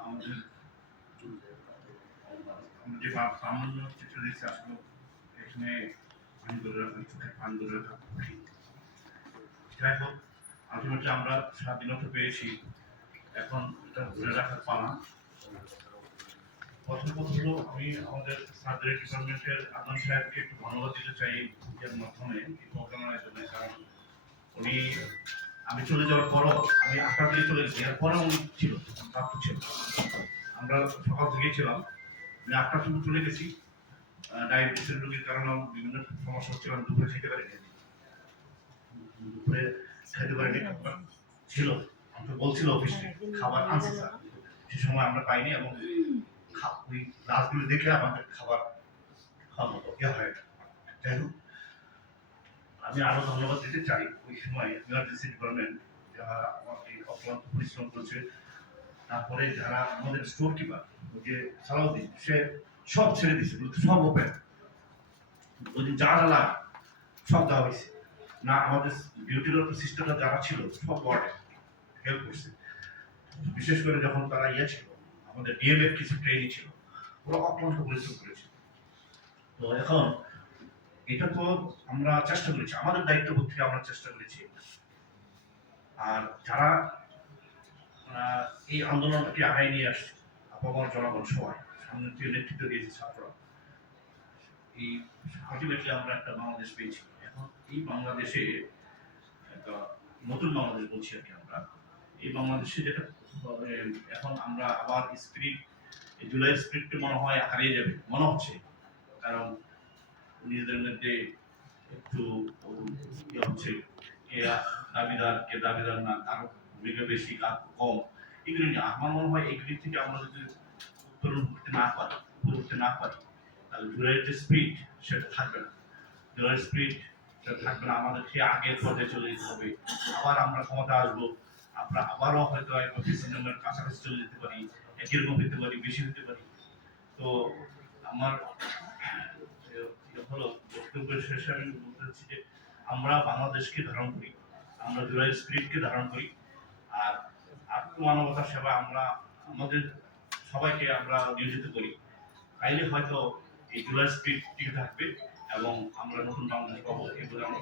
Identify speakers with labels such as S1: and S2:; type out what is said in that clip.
S1: আমাদের যে সামান্য আসলে এখানে। যাই হোক আলটিমেটলি আমরা স্বাধীনতা পেয়েছি এখন এটা ধরে রাখার পালা প্রথম হলো আমি আমাদের সার্জারি ডিপার্টমেন্টের সাহেবকে একটু ধন্যবাদ দিতে চাই এর মাধ্যমে এই প্রোগ্রামের জন্য কারণ উনি, আমি চলে যাওয়ার পরও, আমি আটটা দিয়ে চলে গেছি। এরপরেও উনি ছিল, প্রাপ্ত ছিল। আমরা সকাল থেকেই ছিলাম। আমি আটটার সময় চলে গেছি। ডায়াবেটিসের রোগীর কারণে বিভিন্ন সমস্যা হচ্ছিল, আমি দুপুরে খেতে পারিনি। দুপুরে খেতে পারিনি। ছিল, আমাকে বলছিল অফিসে, খাবার আনছে স্যার। সে সময় আমরা পাইনি এবং ওই গাছগুলো দেখে আমাদের খাবার খাওয়ার মতো ইয়ে হয় যাই হোক আমি আরও ধন্যবাদ দিতে চাই ওই সময় ইমার্জেন্সি ডিপার্টমেন্ট যারা আমাকে অক্লান্ত পরিশ্রম করেছে, তারপরে যারা আমাদের স্টোর কিপার যে সালাউদ্দিন, সে সব ছেড়ে দিছে সব ওপেন ওই যে যা যা লাগে, সব দেওয়া হয়েছে। না, আমাদের ডিউটির সিস্টেমটা যারা ছিল, সব ওয়ার্ডে হেল্প করছে। বিশেষ করে যখন তারা ইয়ে ছিল, আমাদের ডিএমএফ কিছু ট্রেনিং ছিল, ওরা অক্লান্ত পরিশ্রম করেছে। তো এখন এটা তো আমরা চেষ্টা করেছি, আমাদের দায়িত্ববোধ থেকে আমরা চেষ্টা করেছি। আর যারা এই আন্দোলনটাকে আগায় নিয়ে আসছে, আপামর জনগণ সবাই, সামনে নেতৃত্ব দিয়েছে ছাত্ররা। এই আলটিমেটলি আমরা একটা বাংলাদেশ পেয়েছি। এখন এই বাংলাদেশে একটা নতুন বাংলাদেশ বলছি আর কি আমরা। এই বাংলাদেশে যেটা এখন আমরা আবার স্পিরিট জুলাই স্পিরিটটা মনে হয় হারিয়ে যাবে, মনে হচ্ছে। কারণ নিজেদের মধ্যে একটু ইয়ে হচ্ছে কে দাবিদার কে দাবিদার না কারও ভূমিকা বেশি, কার কম, এগুলি নিয়ে আমার মনে হয় এগুলি থেকে আমরা যদি উত্তরণ করতে না পারি উঠতে না পারি, তাহলে জুলাইয়ের যে স্পিরিট সেটা থাকবে না। জুলাইয়ের স্পিরিট সেটা থাকবে না। আমাদের সেই আগের পর্যায়ে চলে যেতে হবে। আবার আমরা ক্ষমতা আসব। আমরা আবারও হয়তো সিনেমার কাছাকাছি চলে যেতে পারি, একই রকম হতে পারি, বেশি হতে পারি। তো আমার হলো বক্তব্যের শেষে আমি বলতে চাচ্ছি যে আমরা বাংলাদেশকে ধারণ করি, আমরা জুলাই স্পিরিটকে ধারণ করি আর আত্মমানবতার সেবা আমরা আমাদের সবাইকে আমরা নিয়োজিত করি তাইলে হয়তো এই জুলাই স্পিরিট থাকবে এবং আমরা নতুন বাংলাদেশ পাবো এই বলে আমরা।